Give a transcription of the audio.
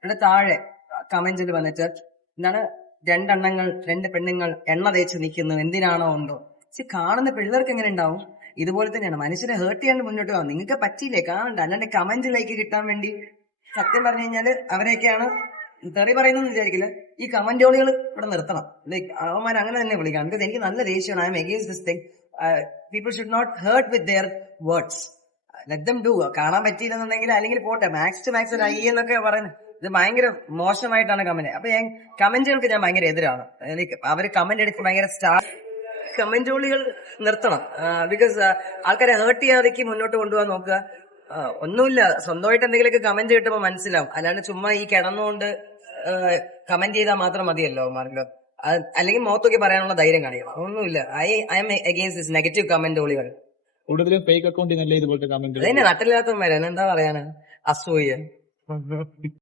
ഇവിടെ താഴെ കമന്റിൽ വന്നിട്ട് എന്താണ് രണ്ട് പെണ്ണുങ്ങൾ എണ്ണ തേച്ച് നിൽക്കുന്നു, എന്തിനാണോ ഉണ്ടോ. പക്ഷെ കാണുന്ന പിള്ളേർക്ക് എങ്ങനെ ഉണ്ടാവും? ഇതുപോലെ തന്നെയാണ് മനുഷ്യനെ ഹേർട്ട് ചെയ്യാണ്ട് മുന്നോട്ട് പോകാം. നിങ്ങൾക്ക് പറ്റിയില്ലേ, കാണണ്ട. അല്ലാണ്ട് കമന്റ് ലൈക്ക് കിട്ടാൻ വേണ്ടി സത്യം പറഞ്ഞു കഴിഞ്ഞാല് അവരെയൊക്കെയാണ് തെറി പറയുന്നതെന്ന് വിചാരിക്കില്ല. ഈ കമന്റോളികൾ ഇവിടെ നിർത്തണം. ലൈക്ക് അവന്മാർ അങ്ങനെ തന്നെ വിളിക്കണം. ബിക്കോസ് എനിക്ക് നല്ല ദേഷ്യമാണ്. I am against this thing. People should not hurt with their words. Let them do. കാണാൻ പറ്റിയില്ലെന്നുണ്ടെങ്കിൽ അല്ലെങ്കിൽ പോട്ടെ, മാക്സ് ടു മാക്സ് ഒരു ഐ എന്നൊക്കെ പറയുന്നത് ഇത് ഭയങ്കര മോശമായിട്ടാണ് കമന്റ്. അപ്പൊ ഞാൻ കമന്റുകൾക്ക് ഞാൻ ഭയങ്കര എതിരാണ്. അവര് കമന്റ് എടുത്ത് ഭയങ്കര സ്റ്റാർ കമന്റോളികൾ നിർത്തണം. ബിക്കോസ് ആൾക്കാരെ ഹേർട്ട് ചെയ്യാതേക്ക് മുന്നോട്ട് കൊണ്ടുപോകാൻ നോക്കുക. ഒന്നുമില്ല, സ്വന്തമായിട്ട് എന്തെങ്കിലുമൊക്കെ കമന്റ് കിട്ടുമ്പോൾ മനസ്സിലാവും. അല്ലാണ്ട് ചുമ്മാ ഈ കിടന്നുകൊണ്ട് കമന്റ് ചെയ്താൽ മാത്രം മതിയല്ലോ മാർഗം. അല്ലെങ്കിൽ മുഖത്തൊക്കെ പറയാനുള്ള ധൈര്യം കാണിക്കണം. ഒന്നുമില്ല. I am against this negative കമന്റോളികൾ. കൂടുതലും ഫേക്ക് അക്കൗണ്ടിനല്ലേ ഇതുപോലത്തെ കമന്റ്? അതന്നെ നട്ടില്ലാത്തവന്മാരെ എന്താ പറയാനാ, അസൂയ.